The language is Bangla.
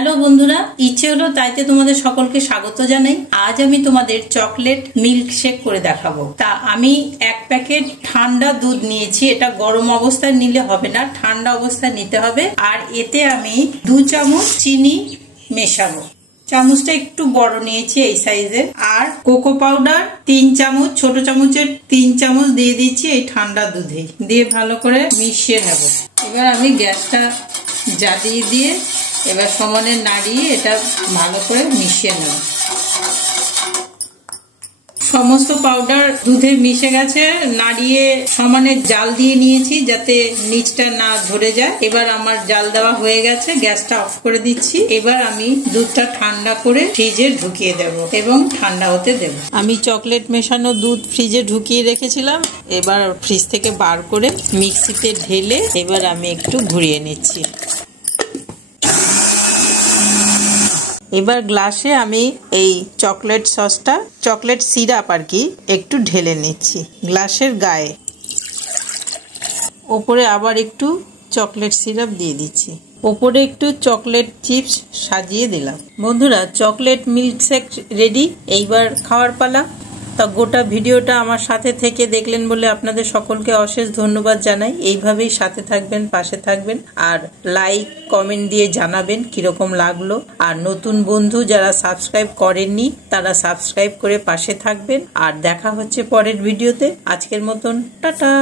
হ্যালো বন্ধুরা, ইচ্ছে হলো তাইতে তোমাদের সকলকে স্বাগত জানাই। আজ আমি তোমাদের চকলেট মিল্ক শেক করে দেখাবো। তা আমি এক প্যাকেট ঠান্ডা দুধ নিয়েছি। এটা গরম অবস্থায় নিলে হবে না, ঠান্ডা অবস্থায় নিতে হবে। আর এতে আমি 2 চামচ চিনি মেশাবো। চামচটা একটু বড় নিয়েছি এই সাইজের। আর কোকো পাউডার 3 চামচ, ছোট চামচের 3 চামচ দিয়ে দিচ্ছি এই ঠান্ডা দুধে। দিয়ে ভালো করে মিশিয়ে নেব। এবার আমি গ্যাসটা জ্বালিয়ে দিয়ে এবার সমানে নাড়িয়ে এটা ভালো করে মিশিয়ে নেব। সমস্ত পাউডার দুধে মিশে গেছে। নাড়িয়ে সমানে জাল দিয়ে নিয়েছি যাতে নিচটা না ধরে যায়। এবার আমার জাল দেওয়া হয়ে গেছে, গ্যাসটা অফ করে দিচ্ছি। এবার আমি দুধটা ঠান্ডা করে ফ্রিজে ঢুকিয়ে দেব এবং ঠান্ডা হতে দেব। আমি চকলেট মেশানো দুধ ফ্রিজে ঢুকিয়ে রেখেছিলাম। এবার ফ্রিজ থেকে বার করে মিক্সিতে ঢেলে এবার আমি একটু ঘুরিয়ে নিচ্ছি। এবার গ্লাসে আমি এই চকলেট সসটা, চকলেট সিরাপ আর কি, একটু ঢেলে নিচ্ছি গ্লাসের গায়ে। ওপরে আবার একটু চকলেট সিরাপ দিয়ে দিচ্ছি। ওপরে একটু চকলেট চিপস সাজিয়ে দিলাম। বন্ধুরা, চকলেট মিল্ক শেক রেডি। এইবার খাওয়ার পালা। তা গোটা ভিডিওটা আমার সাথে থেকে দেখলেন বলে আপনাদের সকলকে অশেষ ধন্যবাদ জানাই। এইভাবেই সাথে থাকবেন, পাশে থাকবেন, আর লাইক কমেন্ট দিয়ে জানাবেন কিরকম লাগলো। আর নতুন বন্ধু যারা সাবস্ক্রাইব করেননি তারা সাবস্ক্রাইব করে পাশে থাকবেন। আর দেখা হচ্ছে পরের ভিডিওতে। আজকের মতন টাটা।